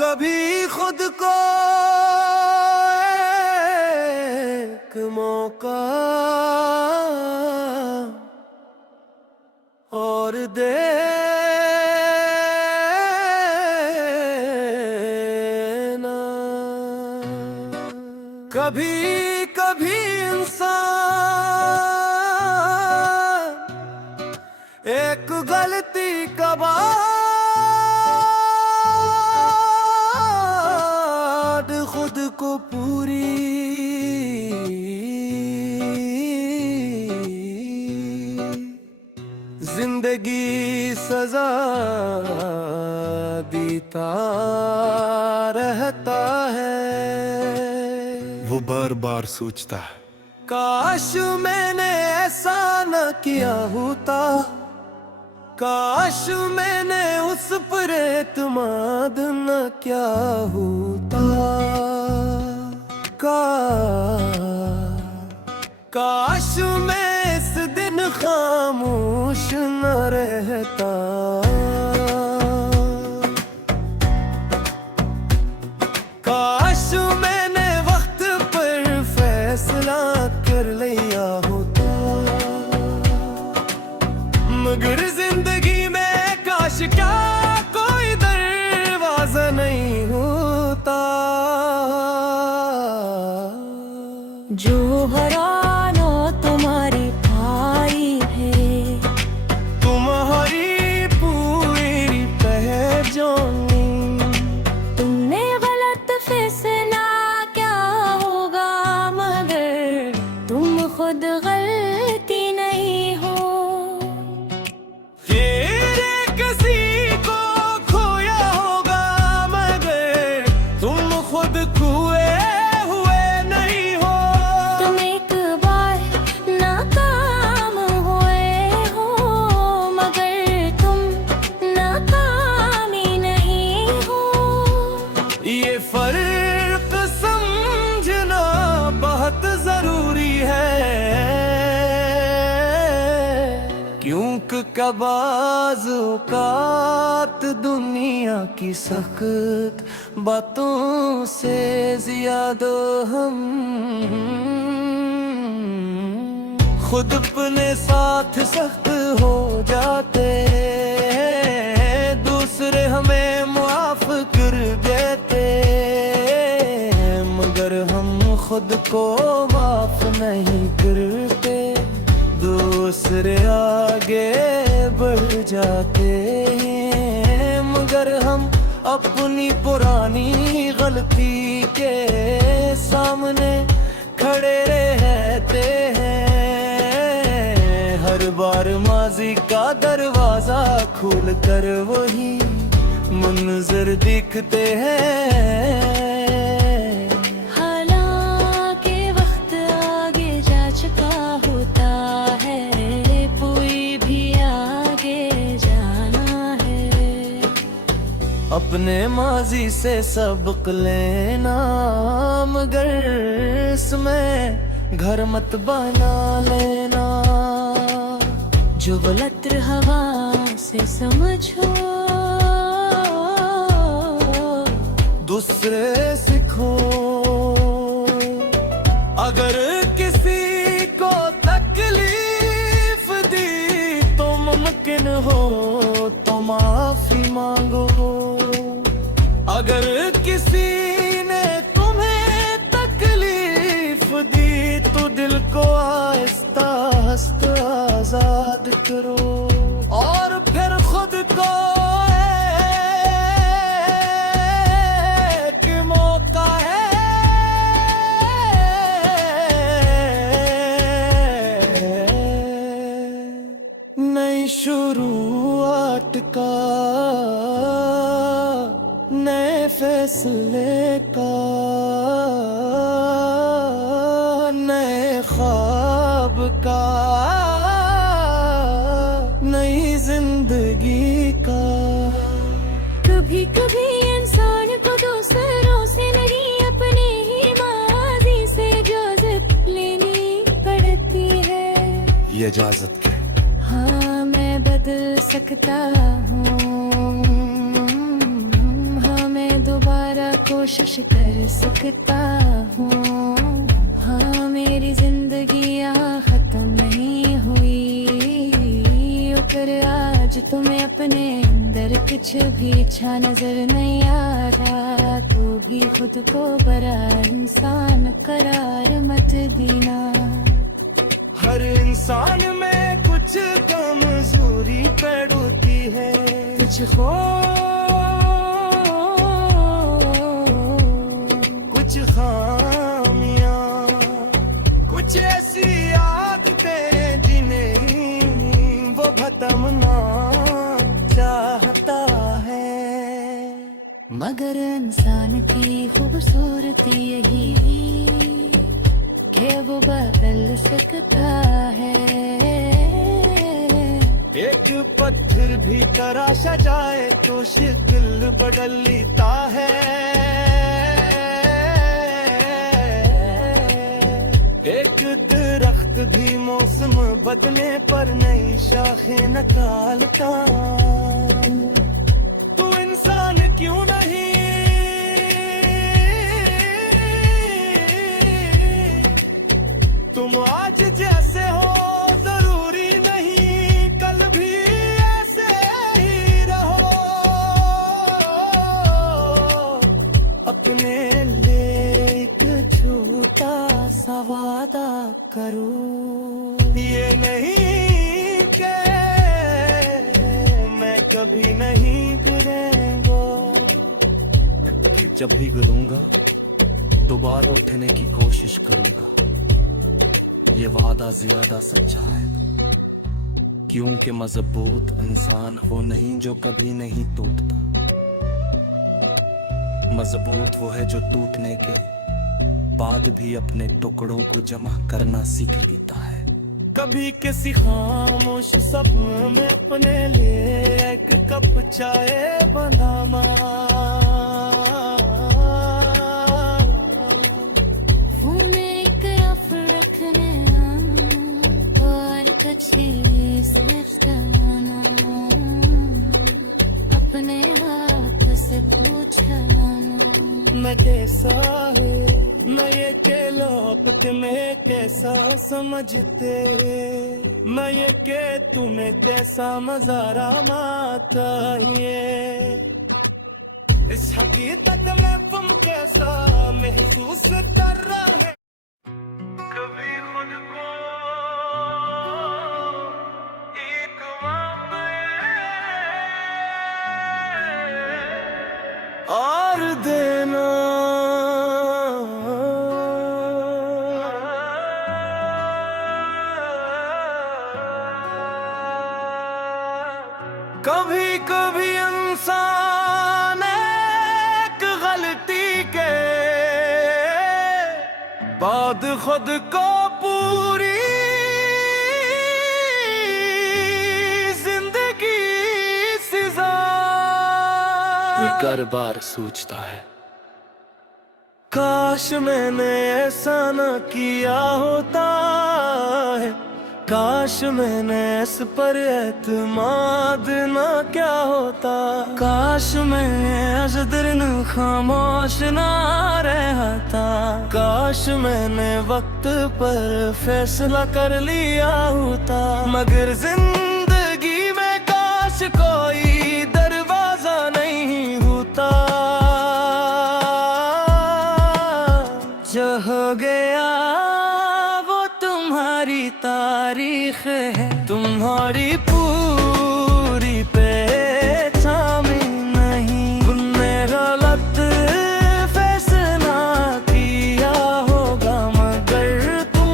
कभी खुद को एक मौका और देना। कभी कभी इंसान एक गलती का बाद खुद को पूरी जिंदगी सजा देता रहता है। वो बार बार सोचता है, काश मैंने ऐसा न किया होता, काश मैंने उस पर एतमाद न क्या होता। काश मैं इस दिन खामोश न रहता। काश मैंने वक्त पर फैसला कर लिया होता, मगर जिंदगी में काश क्या कोई दरवाजा नहीं होता। जो हराना तुम्हारी भाई है, तुम्हारी पूरी पहचानी। तुमने गलत फैसला क्या होगा, मगर तुम खुद गलती नहीं हो। तेरे किसी को खोया होगा, मगर तुम खुद खोए हुए नहीं हो। तुम एक बार नाकाम हुए हो, मगर तुम नाकामी नहीं हो। ये फर्क समझना बहुत जरूरी है, क्योंकि कबाज़ औकात दुनिया की सख्त बातों से ज्यादा हम खुद अपने साथ सख्त हो जाते हैं। दूसरे हमें माफ कर देते हैं, मगर हम खुद को माफ नहीं करते। दूसरे आगे बढ़ जाते हैं, मगर हम अपनी पुरानी गलती के सामने खड़े रहते हैं। हर बार माजी का दरवाजा खोल कर वही मंजर दिखते हैं। हालांकि वक्त आगे जा चुका होता है, कोई भी आगे जाना है। अपने माजी से सबक लेना, मगर इसमें घर मत बना लेना। जो गलत हवा से समझो, दूसरे सीखो। अगर किसी को तकलीफ दी तो मुमकिन हो तो माफी मांगो। अगर किसी ने तुम्हें तकलीफ दी तो दिल को आहिस्ता आहिस्ता आजाद करो, और फिर खुद को एक मौका है। नई शुरुआत ये इजाजत के। हाँ मैं बदल सकता हूँ, हाँ मैं दोबारा कोशिश कर सकता हूँ। हाँ मेरी जिंदगी यहाँ खत्म नहीं हुई, पर आज तुम्हें अपने अंदर कुछ भी अच्छा नजर नहीं आ रहा, तो भी खुद को बड़ा इंसान करार मत देना। हर इंसान में कुछ कमजोरी पड़ती है, कुछ खो कुछ खामियां, कुछ ऐसी आदतें जिन्हें वो भटकना चाहता है। मगर इंसान की खूबसूरती यही कि वो बदल सकता है। एक पत्थर भी तराशा जाए तो शक्ल बदल लेता है। एक दरख्त भी मौसम बदलने पर नई शाखें निकालता। तू इंसान क्यों नहीं, तुम आज जैसे हो जरूरी नहीं कल भी ऐसे ही रहो। अपने लिए एक छोटा सा वादा करो, ये नहीं कि मैं कभी नहीं करूँगा, जब भी गिरूंगा दोबारा उठने की कोशिश करूंगा। ये वादा ज्यादा सच्चा है, क्योंकि मजबूत इंसान वो नहीं जो कभी नहीं टूटता। मजबूत वो है जो टूटने के बाद भी अपने टुकड़ों को जमा करना सीख लेता है। कभी किसी खामोश सपने में अपने लिए एक कप चाय बनाना। फोन एक रफ रखने और कचीस लगाना, अपने आप से पूछना मैं कैसा है, मैं ये के लौट में कैसा समझते, मैं ये के तुम्हें कैसा नजारा चाहिए। इस हकीकत में तुम कैसा महसूस कर रहे हैं। कभी खुद को एक और देना, कभी कभी इंसान एक गलती के बाद खुद को पूरी जिंदगी सजा हर बार सोचता है, काश मैंने ऐसा न किया होता है, काश मैंने इस पर एतमाद न क्या होता, काश मैं आज दिन खामोश ना रहता, काश मैंने वक्त पर फैसला कर लिया होता। मगर जिंदगी में काश कोई दरवाजा नहीं होता, जो हो गया वो तुम्हारी तारीख है, तुम्हारी पूरी पहचान नहीं। तुमने गलत फैसला किया होगा, मगर तुम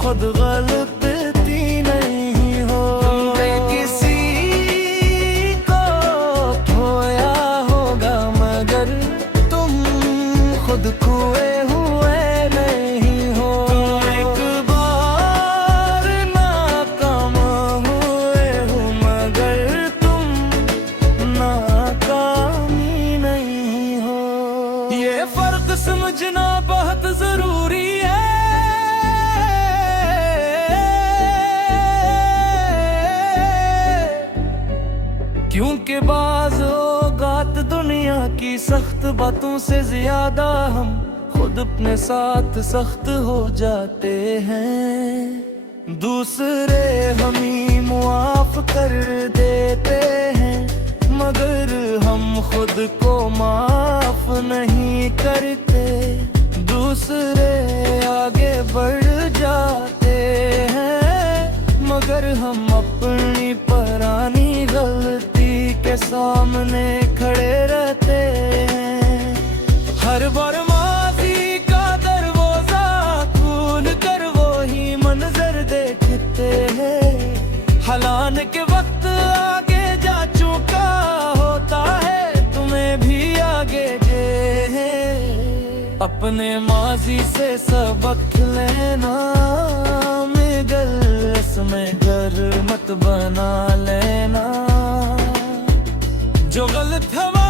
खुद गलती नहीं हो। तुमने किसी को खोया होगा, मगर तुम खुद खोए हुए नहीं हो। तुम एक बार नाकाम हुए हो, मगर तुम नाकामी नहीं हो। ये फर्क समझना बहुत जरूरी है, की सख्त बातों से ज्यादा हम खुद अपने साथ सख्त हो जाते हैं। दूसरे हमें मुआफ कर देते हैं, मगर हम खुद को माफ नहीं करते। दूसरे आगे बढ़ जाते हैं, मगर हम अपनी पुरानी गलती के सामने खड़े रहते हैं। हर बार माजी का दरवाजा खोल कर वो ही मंजर देखते हैं। हालान के वक्त आगे जा चुका होता है, तुम्हें भी आगे जे अपने माजी से सबक लेना। मिगल्स में घर मत बना लेना। जो गलत हवा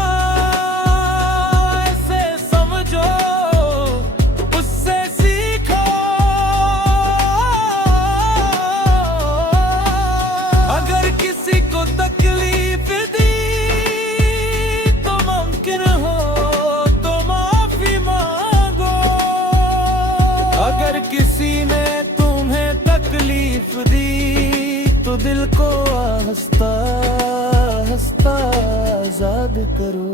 से समझो, उससे सीखो। अगर किसी को तकलीफ दी तो मुमकिन हो तो माफी मांगो। अगर किसी ने तुम्हें तकलीफ दी तो दिल को हंसता हंसता आजाद करो,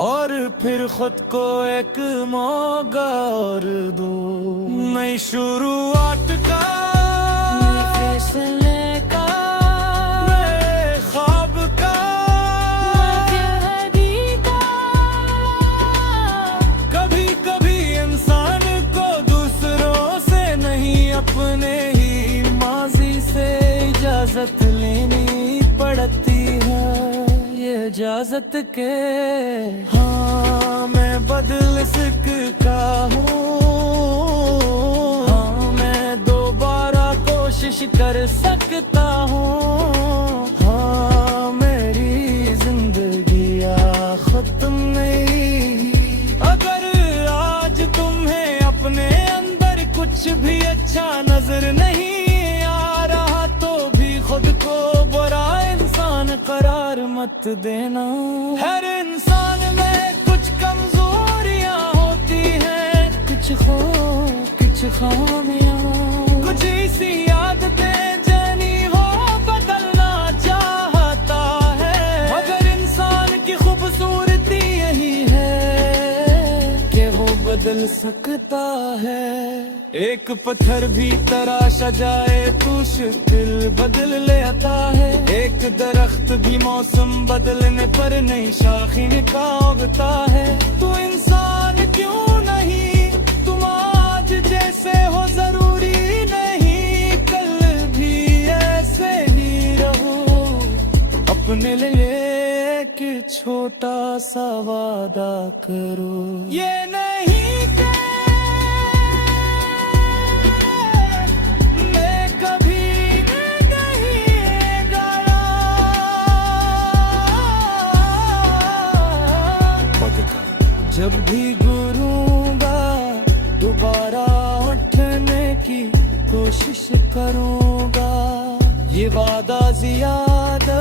और फिर खुद को एक मौका और दो। नई शुरुआत का, नए फैसले का, नए ख्वाब का, नई का। कभी कभी इंसान को दूसरों से नहीं अपने ही माजी से इजाजत लेनी पड़ती है। ये इजाजत के हाँ मैं बदल सकता हूँ, हाँ मैं दोबारा कोशिश कर सकता हूँ। हाँ मेरी जिंदगी खत्म नहीं। अगर आज तुम्हें अपने अंदर कुछ भी अच्छा नजर नहीं आ रहा तो भी खुद को बुरा इंसान करार मत देना। हर इंसान में कुछ कमजोरियां होती हैं, कुछ खामियां, कुछ ऐसी आदतें जनी वो बदलना चाहता है। मगर इंसान की खूबसूरती यही है कि वो बदल सकता है। एक पत्थर भी तराशा जाए तो शक्ल बदल लेता है। एक दरख्त भी मौसम बदलने पर नई शाखिन का उगता है। तो इंसान क्यों नहीं, तुम आज जैसे हो जरूरी नहीं कल भी ऐसे ही रहो। अपने लिए एक छोटा सा वादा करो, ये नहीं जब भी गुरूंगा दोबारा उठने की कोशिश करूंगा। ये वादा ज्यादा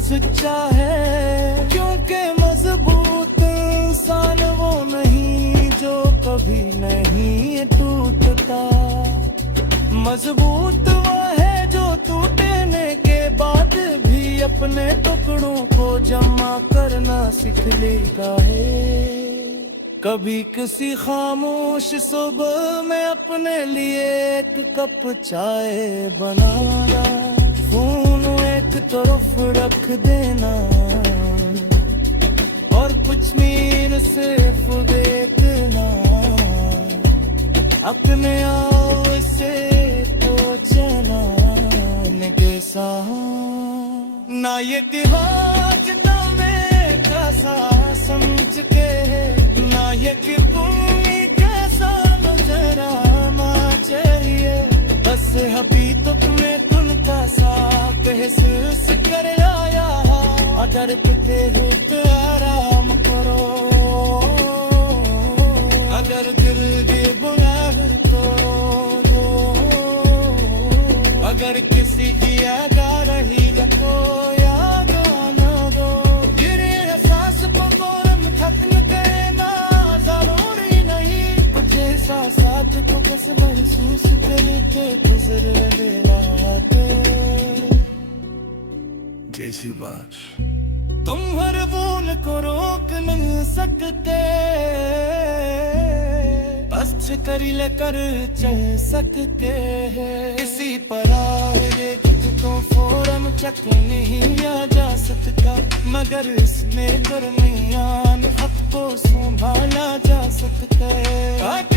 सच्चा है, क्योंकि मजबूत इंसान वो नहीं जो कभी नहीं टूटता। मजबूत वो है जो टूटने के बाद भी अपने टुकड़ों को जमा करना सीख लेता है। कभी किसी खामोश सुबह में अपने लिए एक कप चाय बनाना। फोन एक तरफ रख देना और कुछ मीर सिर्फ देखना। अपने आप से पूछना निगसा ना ये तिहाज में कैसा समझ के, ना ये कि तुम कैसा नजर आना चाहिए। बस अभी तो तुम्हें तुमका सा महसूस कर आया। अगर तुझे हो तो आराम करो, अगर दिल दे बुरा तो दो। अगर किसी की याद आ रही है तो याद आना दो। गिरे एहसास को एहसास महसूस करके गुजर दिलाते जैसी बात तुम हर भूल को रोक नहीं सकते बस कर लेकर चल सकते हैं इसी पर आए तो फौरन चक नहीं आ जा सकता मगर इसमें दरमियान हक को संभाला जा सकता है